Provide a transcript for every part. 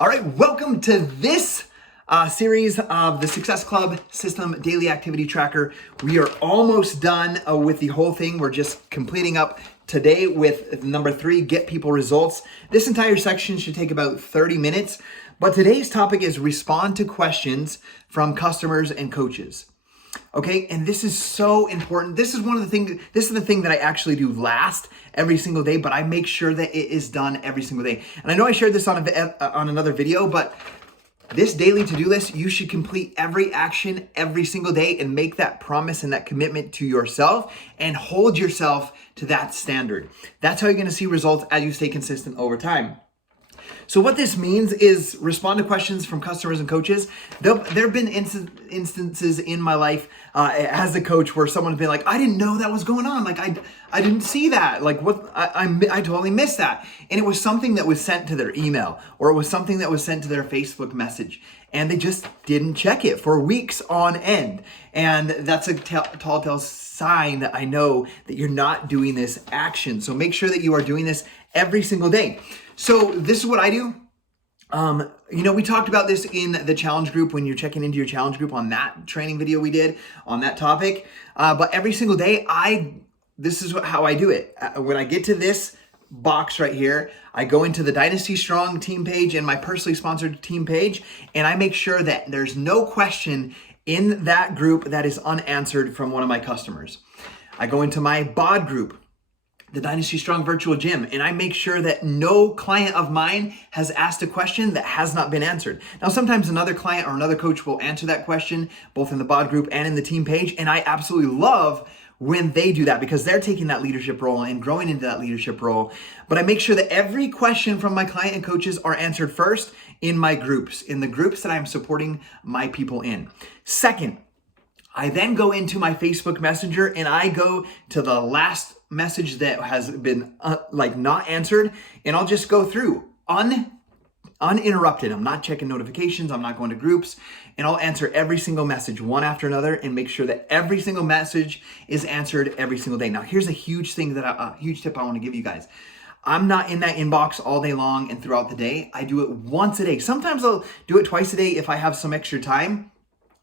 All right, welcome to this series of the Success Club System Daily Activity Tracker. We are almost done with the whole thing. We're just completing up today with number 3, get people results. This entire section should take about 30 minutes, but today's topic is respond to questions from customers and coaches. Okay, and this is so important. This is the thing that I actually do last every single day, but I make sure that it is done every single day. And I know I shared this on another video, but this daily to-do list, you should complete every action every single day and make that promise and that commitment to yourself and hold yourself to that standard. That's how you're gonna see results as you stay consistent over time. So what this means is respond to questions from customers and coaches. There have been instances in my life as a coach where someone's been like, I didn't know that was going on. Like I didn't see that. Like what I totally missed that. And it was something that was sent to their email, or it was something that was sent to their Facebook message, and they just didn't check it for weeks on end. And that's a telltale sign that I know that you're not doing this action. So make sure that you are doing this every single day. So this is what I do. We talked about this in the challenge group when you're checking into your challenge group on that training video we did on that topic. But every single day, this is how I do it. When I get to this box right here, I go into the Dynasty Strong team page and my personally sponsored team page, and I make sure that there's no question in that group that is unanswered from one of my customers. I go into my BOD group, the Dynasty Strong Virtual Gym, and I make sure that no client of mine has asked a question that has not been answered. Now, sometimes another client or another coach will answer that question, both in the BOD group and in the team page, and I absolutely love when they do that because they're taking that leadership role and growing into that leadership role. But I make sure that every question from my client and coaches are answered first in my groups, in the groups that I'm supporting my people in. Second, I then go into my Facebook Messenger and I go to the last message that has been not answered, and I'll just go through uninterrupted. I'm not checking notifications. I'm not going to groups, and I'll answer every single message one after another and make sure that every single message is answered every single day. Now, here's a huge thing a huge tip I want to give you guys. I'm not in that inbox all day long and throughout the day. I do it once a day. Sometimes I'll do it twice a day if I have some extra time,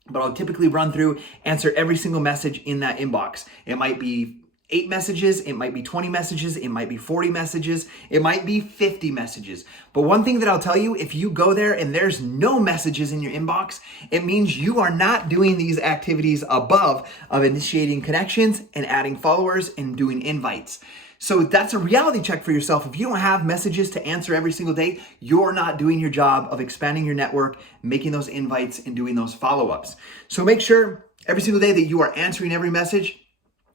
but I'll typically run through, answer every single message in that inbox. It might be 8 messages, it might be 20 messages, it might be 40 messages, it might be 50 messages. But one thing that I'll tell you, if you go there and there's no messages in your inbox, it means you are not doing these activities above of initiating connections and adding followers and doing invites. So that's a reality check for yourself. If you don't have messages to answer every single day, you're not doing your job of expanding your network, making those invites, and doing those follow-ups. So make sure every single day that you are answering every message.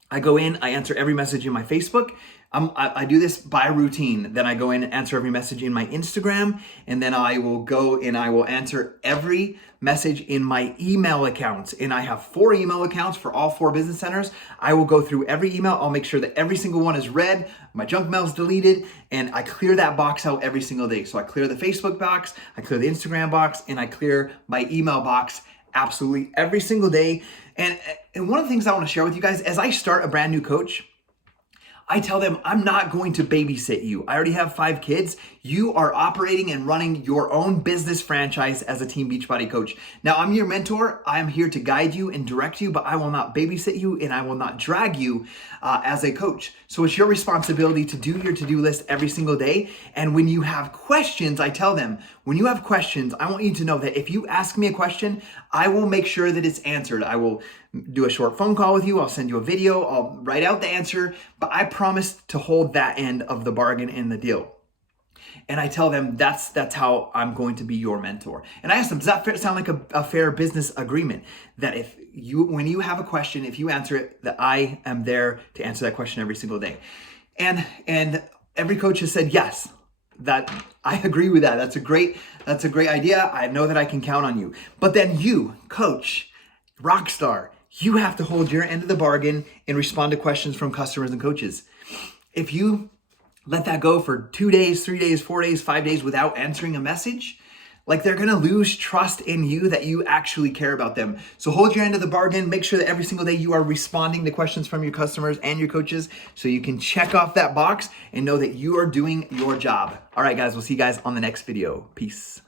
I go in, I answer every message in my Facebook. I do this by routine. Then I go in and answer every message in my Instagram. And then I will go and I will answer every message in my email accounts. And I have 4 email accounts for all 4 business centers. I will go through every email. I'll make sure that every single one is read. My junk mail is deleted. And I clear that box out every single day. So I clear the Facebook box, I clear the Instagram box, and I clear my email box absolutely every single day. And one of the things I want to share with you guys, as I start a brand new coach, I tell them, I'm not going to babysit you. I already have 5 kids. You are operating and running your own business franchise as a Team Beachbody coach. Now, I'm your mentor. I am here to guide you and direct you, but I will not babysit you and I will not drag you as a coach. So it's your responsibility to do your to-do list every single day. And when you have questions, I tell them, when you have questions, I want you to know that if you ask me a question, I will make sure that it's answered. I will do a short phone call with you. I'll send you a video. I'll write out the answer, but I promise to hold that end of the bargain and the deal. And I tell them that's how I'm going to be your mentor. And I ask them, does that sound like a fair business agreement? That when you have a question, if you answer it, that I am there to answer that question every single day. And every coach has said yes. That I agree with that. That's a great idea. I know that I can count on you. But then you, coach, rock star, you have to hold your end of the bargain and respond to questions from customers and coaches. If you let that go for 2 days, 3 days, 4 days, 5 days without answering a message, like they're gonna lose trust in you that you actually care about them. So hold your end of the bargain. Make sure that every single day you are responding to questions from your customers and your coaches so you can check off that box and know that you are doing your job. All right, guys, we'll see you guys on the next video. Peace.